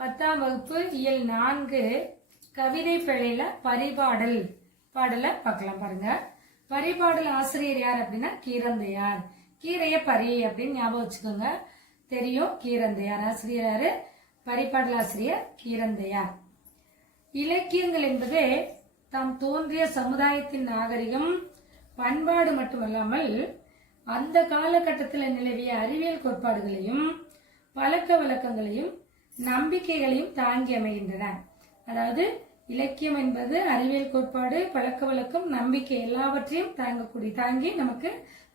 10ஆம் வகுப்பு இயல் 4 கவிதை பிழையில பரிபாடல் பாடலை பார்க்கலாம் பாருங்க. பரிபாடல் ஆசிரியர் யார் அப்படின்னா கீரந்தையார். கீரைய பரி அப்படின்னு ஞாபகம் வச்சுக்கோங்க. தெரியும் கீரந்தையார் ஆசிரியர் யாரு? பரிபாடல் ஆசிரியர் கீரந்தையார். இலக்கியங்கள் என்பது தாம் தோன்றிய சமுதாயத்தின் நாகரிகம் பண்பாடு மட்டுமல்லாமல் அந்த காலகட்டத்தில் நிலவிய அறிவியல் கோட்பாடுகளையும் பழக்க வழக்கங்களையும் நம்பிக்கைகளையும் தாங்கி அமைகின்றன. அதாவது இலக்கியம் என்பது அறிவியல் கோட்பாடு பழக்க வழக்கம் நம்பிக்கை எல்லாவற்றையும் தாங்கி நமக்கு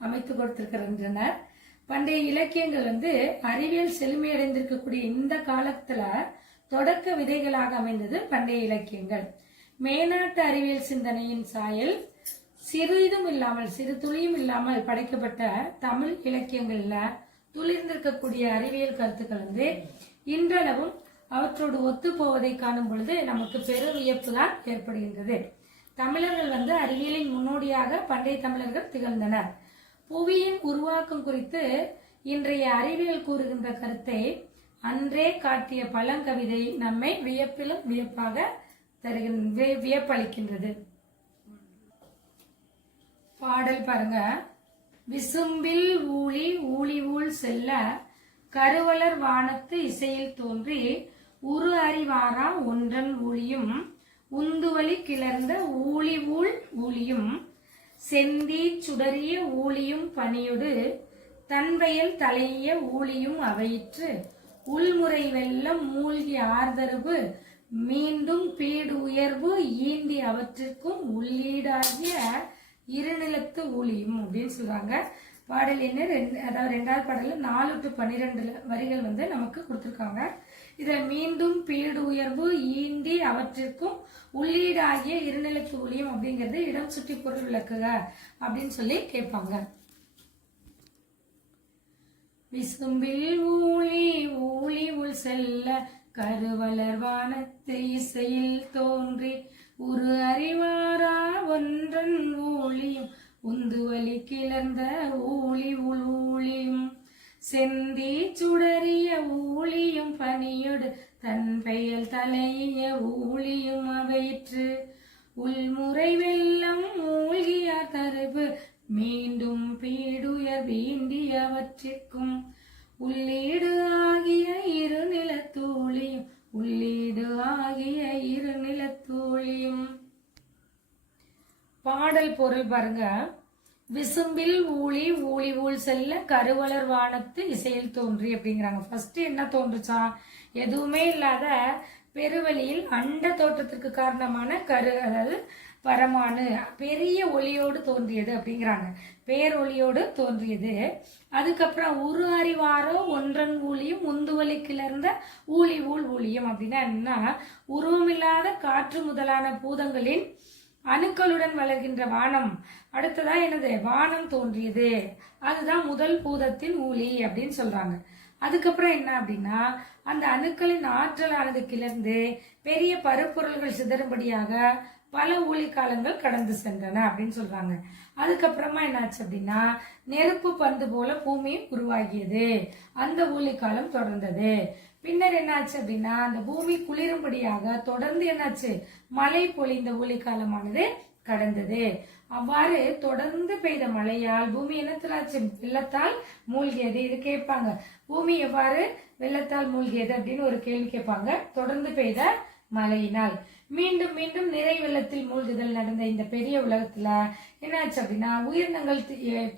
அமைத்து கொடுத்திருக்கின்றனர். பண்டைய இலக்கியங்கள் அறிவியல் செழுமையடைந்திருக்கக்கூடிய இந்த காலத்துல தொடக்க விதைகளாக அமைந்தது பண்டைய இலக்கியங்கள். மேனாட்டு அறிவியல் சிந்தனையின் சாயல் சிறு துளியும் இல்லாமல் படைக்கப்பட்ட தமிழ் இலக்கியங்கள்ல துளிர்ந்திருக்கக்கூடிய அறிவியல் கருத்துக்கள் இன்றளவும் அவற்றோடு ஒத்து போவதை காணும் பொழுது நமக்கு பெரும் வியப்பு தான் ஏற்படுகின்றது. தமிழர்கள் அறிவியலின் முன்னோடியாக பண்டைய தமிழர்கள் திகழ்ந்தனர். புவியின் உருவாக்கம் குறித்து இன்றைய அறிவியல் கூறுகின்ற கருத்தை அன்றே காட்டிய பழங்கவிதை நம்மை வியப்பிலும் வியப்பாக வியப்பளிக்கின்றது. பாடல் பாருங்க. விசும்பில் ஊழி ஊழி ஊழ் செல்ல கருவலர் வானத்து இசையில் தோன்றி உரு அறிவாரா ஒன்றன் ஊழியும் உந்துவலி கிளர்ந்த ஊழி ஊழ் ஊழியும் செந்தி சுடறிய ஊழியும் பனியொடு தன்வயல் தலைய ஊழியும் அவையிற்று உள்முறை வெள்ளம் மூழ்கி ஆர்தரவு மீண்டும் பீடு உயர்வு ஈண்டி அவற்றிற்கும் உள்ளீடாகிய இருநிலத்து ஊழியும் அப்படின்னு சொல்றாங்க. பாடல் என்ன? அதாவது 2வது பாடல்ல 4 to 12 வரிகள் நமக்கு கொடுத்திருக்காங்க. இதுல மீண்டும் பீடு உயர்வு ஈண்டி அவற்றிற்கும் உள்ளீடாகிய இருநிலத்து ஊழியம் அப்படிங்கிறது இடம் சுற்றி பொருள் விளக்குக அப்படின்னு சொல்லி கேட்பாங்க. விசும்பில் ஊழி ஊழி உள் செல்ல கருவலர் வானத்து இசையில் தோன்றி ஒரு அறிவாரா ஒன்றன் ஊழியும் உந்துவலி கிளர்ந்த ஊழி ஊழியும் செந்தி சுடறிய ஊழியும் பனியொடு தன் பெயல் தலைய ஊழியும் அவையிற்று உள்முறை வெள்ளம் மூழ்கியார் தருவு மீண்டும் பீடுயர் வீண்டி அவற்றிற்கும் உள்ளீடு ஆகிய இருநிலத்தூழியும் உள்ளீடு ஆகிய இருநிலத்தூழியும். பாடல் பொருள் பாருங்க. விசும்பில் ஊழி ஊழி ஊழ் செல்ல கருவலர் வானத்து இசையில் தோன்றி அப்படிங்கிறாங்க. ஃபர்ஸ்ட் என்ன தோன்றுச்சா? எதுவுமே இல்லாத பெருவெளியில் அண்ட தோற்றத்திற்கு காரணமான அதாவது பரமானு பெரிய ஒளியோடு தோன்றியது அப்படிங்கிறாங்க. பேரொளியோடு தோன்றியது. அதுக்கப்புறம் உரு அறிவாரோ ஒன்றன் ஊழியும் உந்துவலி கிளர்ந்த ஊழி ஊழ் ஊழியம் அப்படின்னா என்னன்னா, உருவமில்லாத காற்று முதலான பூதங்களின் அணுக்களுடன் வளர்கின்ற வானம். அடுத்ததா என்னது? வானம் தோன்றியது. அதுதான் முதல் பூதத்தின் ஊழி அப்படின்னு சொல்றாங்க. அதுக்கப்புறம் என்ன அப்படின்னா, அந்த அணுக்களின் ஆற்றலானது கிளர்ந்து பெரிய பருப்பொருள்கள் சிதறும்படியாக பல ஊழி காலங்கள் கடந்து சென்றன அப்படின்னு சொல்றாங்க. அதுக்கப்புறமா என்னாச்சு அப்படின்னா, நெருப்பு பந்து போல பூமி உருவாகியது. அந்த ஊழி காலம் தொடர்ந்தது. பின்னர் என்னாச்சு அப்படின்னா, அந்த பூமி குளிரும்படியாக தொடர்ந்து என்னாச்சு? மழை பொழிந்த ஊழி காலமானது கடந்தது. அவ்வாறு தொடர்ந்து பெய்த மழையால் பூமி என்னத்திலாச்சு? வெள்ளத்தால் மூழ்கியது. இது கேட்பாங்க. பூமி எவ்வாறு வெள்ளத்தால் மூழ்கியது அப்படின்னு ஒரு கேள்வி கேட்பாங்க. தொடர்ந்து பெய்த மழையினால் மீண்டும் மீண்டும் நிறை வெள்ளத்தில் மூழ்குதல் நடந்த இந்த பெரிய உலகத்துல என்னாச்சு அப்படின்னா, உயிரினங்கள்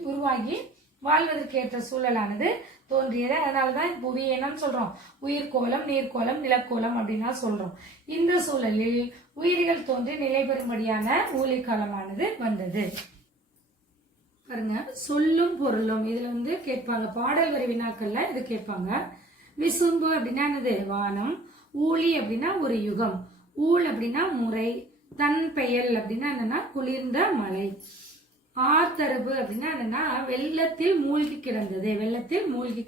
உருவாகி வாழ்வதற்கு ஏற்ற சூழலானது தோன்றியது. அதனாலதான் புவியை என்னன்னு சொல்றோம்? உயிர்கோளம், நீர்கோளம், நிலக்கோளம் அப்படின்னா சொல்றோம். இந்த சூழலில் உயிரிகள் தோன்றி நிலை பெறும்படியான ஊழி காலமானது வந்தது. பாருங்க. சொல்லும் பொருளும் இதுல கேட்பாங்க. பாடல் வரி வினாக்கள்ல இது கேட்பாங்க. விசும்பு அப்படின்னா என்னது? வானம். ஊழி அப்படின்னா ஒரு யுகம். ஊழ் அப்படின்னா முறை. தன் பெயல் அப்படின்னா என்னன்னா குளிர்ந்த மழை. ஆர்தரவு அப்படின்னா என்னன்னா வெள்ளத்தில் மூழ்கி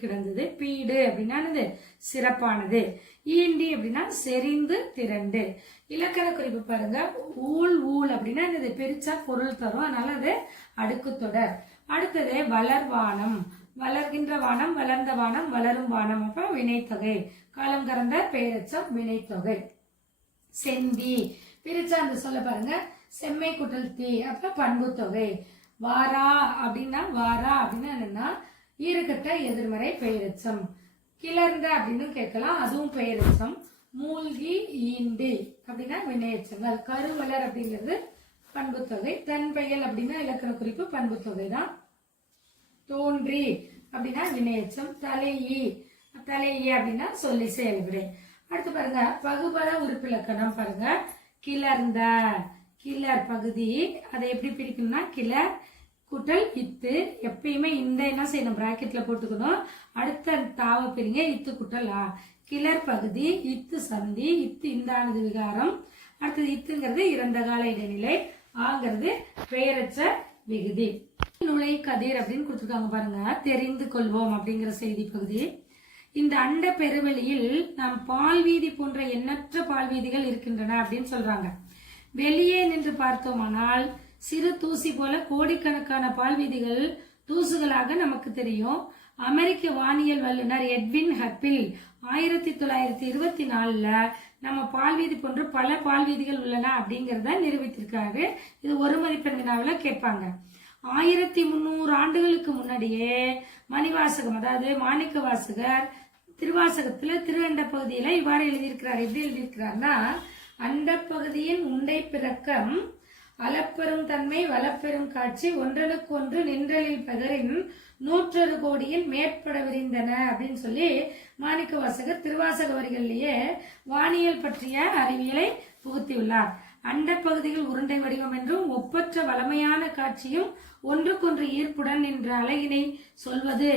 கிடந்தது. பீடு அப்படின்னா என்னது? சிறப்பானது. ஈண்டி அப்படின்னா செறிந்து திரண்டு. இலக்கண குறிப்பு பாருங்க. ஊழ் ஊழ் அப்படின்னா என்னது? பிரிச்சா பொருள் தரும். அதனால அது அடுக்கு தொடர். அடுத்தது வளர்வானம். வளர்கின்ற வானம், வளர்ந்த வானம், வளரும் வானம். அப்ப வினைத்தொகை. காலம் கடந்த பெயரெச்சம் வினைத்தொகை. செந்தி பிரிச்சா அந்த சொல்ல பாருங்க, செம்மை கூட்டல் தீ, அப்ப பண்பு தொகை. வாரா அப்படின்னா என்னன்னா ஈறுகட்ட எதிர்மறை பெயரெச்சம். கிளர்ந்த அப்படின்னு கேட்கலாம், அதுவும் பெயரெச்சம். மூழ்கி ஈண்டு அப்படின்னா வினையெச்சங்கள். கருவலர் அப்படிங்கிறது பண்பு தொகை. தன்பெயல் அப்படின்னா இலக்கண குறிப்பு பண்பு தொகை தான். தோன்றி அப்படின்னா வினையெச்சம். தலையி அப்படின்னா சொல்லி செயல்விடை. அடுத்து பாருங்க, பகுபல உறுப்பிலக்கணம் பாருங்க. கிளர்ந்த, கிளர் பகுதி, அதை எப்படி பிரிக்கணும்னா கிளர் கூட்டல் இத்து. எப்பயுமே இந்த என்ன செய்யணும், பிராக்கெட்ல போட்டுக்கணும். அடுத்த தாவ பிரிங்க, இத்து கூட்டல் ஆ. கிளர் பகுதி, இத்து சந்தி, இத்து இந்தானது விகாரம். அடுத்தது இத்துங்கிறது இறந்த கால இடைநிலை, ஆங்கிறது பெயரச்ச விகுதி. நுழை கதிர் அப்படின்னு கொடுத்துருக்காங்க பாருங்க. தெரிந்து கொள்வோம் அப்படிங்கிற செய்தி பகுதி. இந்த அண்ட பெருவெளியில் நாம் பால்வீதி போன்ற எண்ணற்ற பால்வீதிகள் இருக்கின்றன அப்படின்னு சொல்றாங்க. வெளியே நின்று பார்த்தோமானால் சிறு தூசி போல கோடிக்கணக்கான பால்வீதிகள் தூசுகளாக நமக்கு தெரியும். அமெரிக்க வானியல் வல்லுநர் எட்வின் ஹப்பில் 1924 நம்ம பால்வீதி போன்று பல பால்வீதிகள் உள்ளன அப்படிங்கறத நிரூபித்திருக்காரு. இது ஒரு மதிப்பெண் வினாவில் கேட்பாங்க. 1300 ஆண்டுகளுக்கு முன்னாடியே மணிவாசகம், அதாவது மாணிக்க வாசகர் திருவாசகத்துல திருஅண்ட பகுதியில இவ்வாறு எழுதியிருக்கிறார். எப்படி எழுதியிருக்கிறார்னா, அண்ட பகுதியின் உண்டை பிறக்கம் அளப்பெரும் தன்மை வளப்பெரும் காட்சி ஒன்றனுக்கு ஒன்று நின்றலில் பகரின் 100 கோடியில் மேற்பட விரிந்தன அப்படின்னு சொல்லி மாணிக்க வாசகர் திருவாசக வரிகளிலேயே வானியல் பற்றிய அறிவியலை புகுத்தியுள்ளார். அண்ட பகுதிகள் உருண்டை வடிவம் என்றும் ஒப்பற்ற வளமையான காட்சியும் ஒன்றுக்கொன்று ஈர்ப்புடன் என்ற அழகினை சொல்வது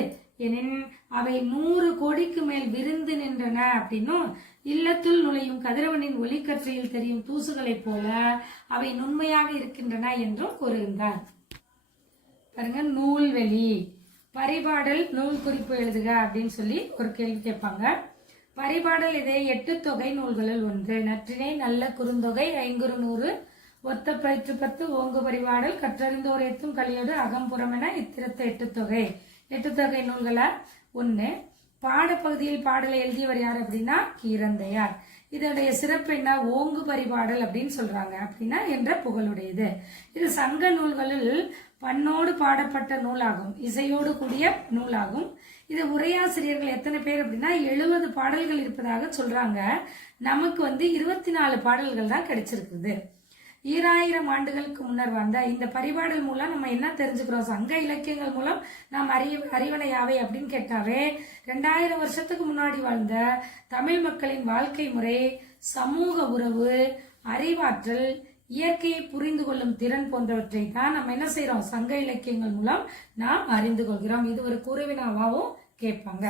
எனின் அவை 100 கோடிக்கு மேல் விரிந்து நின்றன அப்படின்னும், இல்லத்துள் நுழையும் கதிரவனின் ஒளிக்கற்றையில் தெரியும் தூசுகளைப் போல அவை நுண்மையாக இருக்கின்றன என்றும் கூறுகின்றார். பாருங்க, நூல்வெளி பரிபாடல் நூல் குறிப்பு எழுதுக அப்படின்னு சொல்லி ஒரு கேள்வி கேட்பாங்க. பரிபாடல் இதே 8 தொகை நூல்களில் ஒன்று. நற்றினை, நல்ல குறுந்தொகை, ஐங்குறு 100, ஒத்த பயிற்று 10, ஓங்கு பரிபாடல், கற்றறிந்தோர் ஏத்தும் கலியோடு அகம்புறம் என இத்திரத்த 8 தொகை. 8 தொகை நூல்களை ஒன்று. பாடப்பகுதியில் பாடலை எழுதியவர் யார் அப்படின்னா கீரந்தையார். இதனுடைய சிறப்பு என்ன, ஓங்கு பரிபாடல் அப்படின்னு சொல்றாங்க. அப்படின்னா என்ற புகழுடையது. இது சங்க நூல்களில் பண்ணோடு பாடப்பட்ட நூலாகும், இசையோடு கூடிய நூலாகும். இது உரையாசிரியர்கள் எத்தனை பேர் அப்படின்னா 70 பாடல்கள் இருப்பதாக சொல்றாங்க. நமக்கு 24 பாடல்கள் தான் கிடைச்சிருக்குது. 2000 ஆண்டுகளுக்கு முன்னர் வந்த இந்த பரிபாடல் மூலம் நம்ம என்ன தெரிஞ்சுக்கிறோம், சங்க இலக்கியங்கள் மூலம் நாம் அறிவனை யாவை அப்படின்னு கேட்டாவே 2000 வருஷத்துக்கு முன்னாடி வாழ்ந்த தமிழ் மக்களின் வாழ்க்கை முறை, சமூக உறவு, அறிவாற்றல், இயற்கையை புரிந்து கொள்ளும் திறன் போன்றவற்றை தான் நம்ம என்ன செய்யறோம், சங்க இலக்கியங்கள் மூலம் நாம் அறிந்து கொள்கிறோம். இது ஒரு குறுவினாவாகவும் கேட்பாங்க.